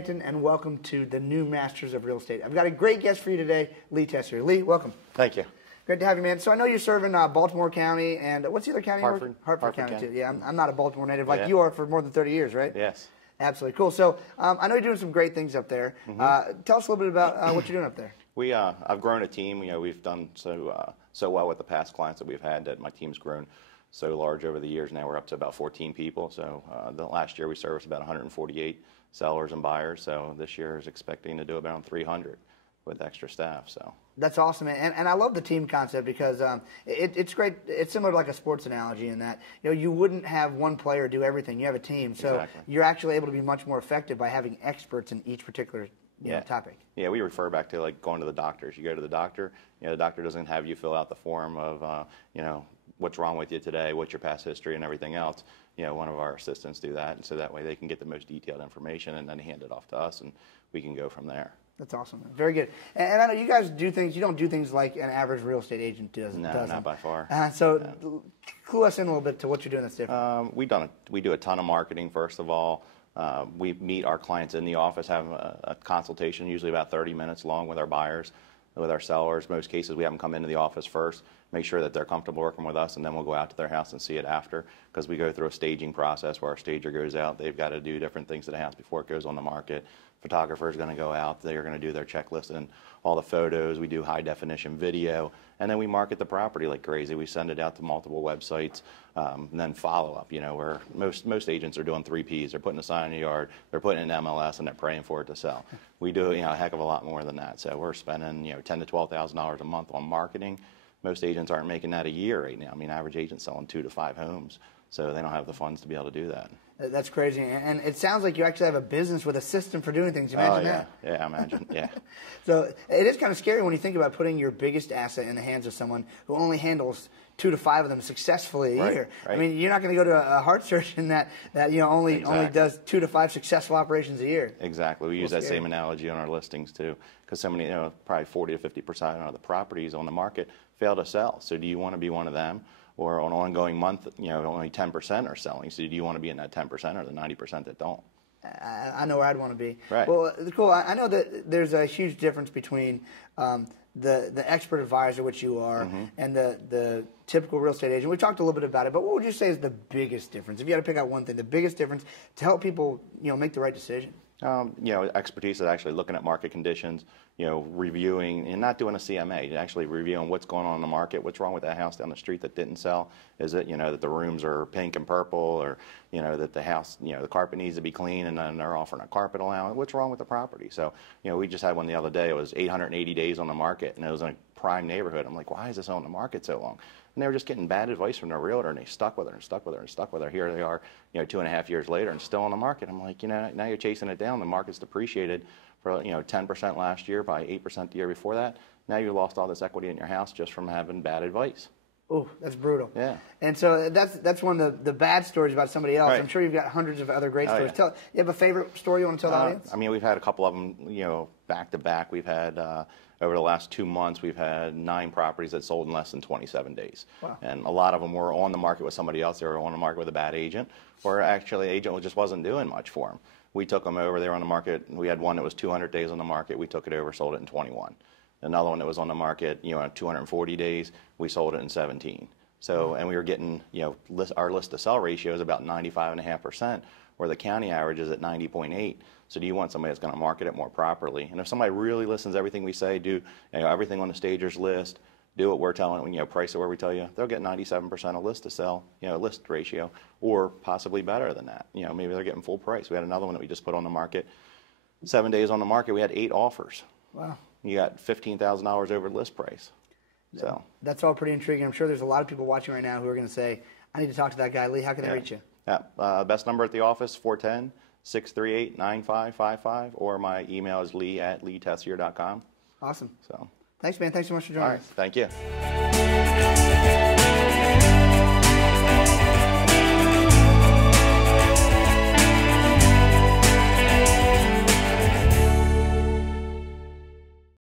Stanton, and welcome to the new Masters of Real Estate. I've got a great guest for you today, Lee Tessier. Lee, welcome. Thank you. Great to have you, man. So I know you're serving Baltimore County, and what's the other county? Hartford County, County. too. Yeah, I'm not a Baltimore native like Yeah. you are for more than 30 years, right? Yes. Absolutely. Cool. So I know you're doing some great things up there. Tell us a little bit about what you're doing up there. I've grown a team. We've done so well with the past clients that we've had that my team's grown so large over the years. Now we're up to about 14 people. So the last year we serviced about 148 sellers and buyers. So this year is expecting to do about 300 with extra staff. So that's awesome, man. And I love the team concept because it's great. It's similar to like a sports analogy in that you wouldn't have one player do everything. You have a team, so Exactly. You're actually able to be much more effective by having experts in each particular topic. Yeah, we refer back to like going to the doctors. You go to the doctor. The doctor doesn't have you fill out the form of what's wrong with you today, what's your past history, and everything else. One of our assistants do that, and so that way they can get the most detailed information and then hand it off to us, and we can go from there. That's awesome. Very good. And I know you guys do things. You don't do things like an average real estate agent does. No, not by far. Clue us in a little bit to what you're doing that's different. We do a ton of marketing. First of all, we meet our clients in the office, have a consultation, usually about 30 minutes long, with our buyers, with our sellers. Most cases, we have them come into the office first, make sure that they're comfortable working with us, and then we'll go out to their house and see it after, because we go through a staging process where our stager goes out. They've got to do different things to the house before it goes on the market. Photographer is going to go out. They're going to do their checklist and all the photos. We do high definition video, and then we market the property like crazy. We send it out to multiple websites, and then follow up. Where most agents are doing 3 Ps. They're putting a sign in the yard, they're putting it in MLS, and they're praying for it to sell. We do a heck of a lot more than that. So we're spending $10,000 to $12,000 a month on marketing. Most agents aren't making that a year right now. I mean, average agent's selling 2 to 5 homes, so they don't have the funds to be able to do that. That's crazy, and it sounds like you actually have a business with a system for doing things. Imagine that. Yeah, imagine. Yeah. So it is kind of scary when you think about putting your biggest asset in the hands of someone who only handles 2 to 5 of them successfully a year. Right. I mean, you're not going to go to a heart surgeon that only does 2 to 5 successful operations a year. Exactly. We use that same analogy on our listings too, because so many, probably 40 to 50% of the properties on the market fail to sell. So do you want to be one of them? Or on an ongoing month, only 10% are selling. So do you want to be in that 10% or the 90% that don't? I know where I'd want to be. Right. Well, cool. I know that there's a huge difference between the expert advisor, which you are, and the typical real estate agent. We talked a little bit about it, but what would you say is the biggest difference? If you had to pick out one thing, the biggest difference to help people, make the right decision. Expertise at actually looking at market conditions, reviewing and not doing a CMA, actually reviewing what's going on in the market, what's wrong with that house down the street that didn't sell. Is it, that the rooms are pink and purple, or, that the house, the carpet needs to be clean and then they're offering a carpet allowance. What's wrong with the property? So, we just had one the other day. It was 880 days on the market and it was in a prime neighborhood. I'm like, why is this on the market so long? And they were just getting bad advice from their realtor, and they stuck with her and stuck with her and stuck with her. Here they are, 2.5 years later and still on the market. I'm like, now you're chasing it down. The market's depreciated for 10% last year, by 8% the year before that. Now you lost all this equity in your house just from having bad advice. Oh, that's brutal. Yeah. And so that's one of the bad stories about somebody else. Right. I'm sure you've got hundreds of other great stories. Yeah. You have a favorite story you want to tell the audience? I mean, we've had a couple of them, back to back. We've had, over the last 2 months, we've had 9 properties that sold in less than 27 days. Wow. And a lot of them were on the market with somebody else. They were on the market with a bad agent, or actually the agent just wasn't doing much for them. We took them over. They were on the market. We had one that was 200 days on the market. We took it over, sold it in 21. Another one that was on the market, 240 days. We sold it in 17. So, and we were getting, our list to sell ratio is about 95.5%, where the county average is at 90.8. So do you want somebody that's going to market it more properly? And if somebody really listens to everything we say, do everything on the stager's list, do what we're telling them, price it where we tell you, they'll get 97% of list to sell, list ratio, or possibly better than that. Maybe they're getting full price. We had another one that we just put on the market. 7 days on the market, we had 8 offers. Wow. You got $15,000 over list price. So that's all pretty intriguing. I'm sure there's a lot of people watching right now who are going to say, I need to talk to that guy. Lee, how can they reach you? Yeah. Best number at the office, 410-638-9555, or my email is lee@leetessier.com. Awesome. So thanks, man. Thanks so much for joining us. Thank you.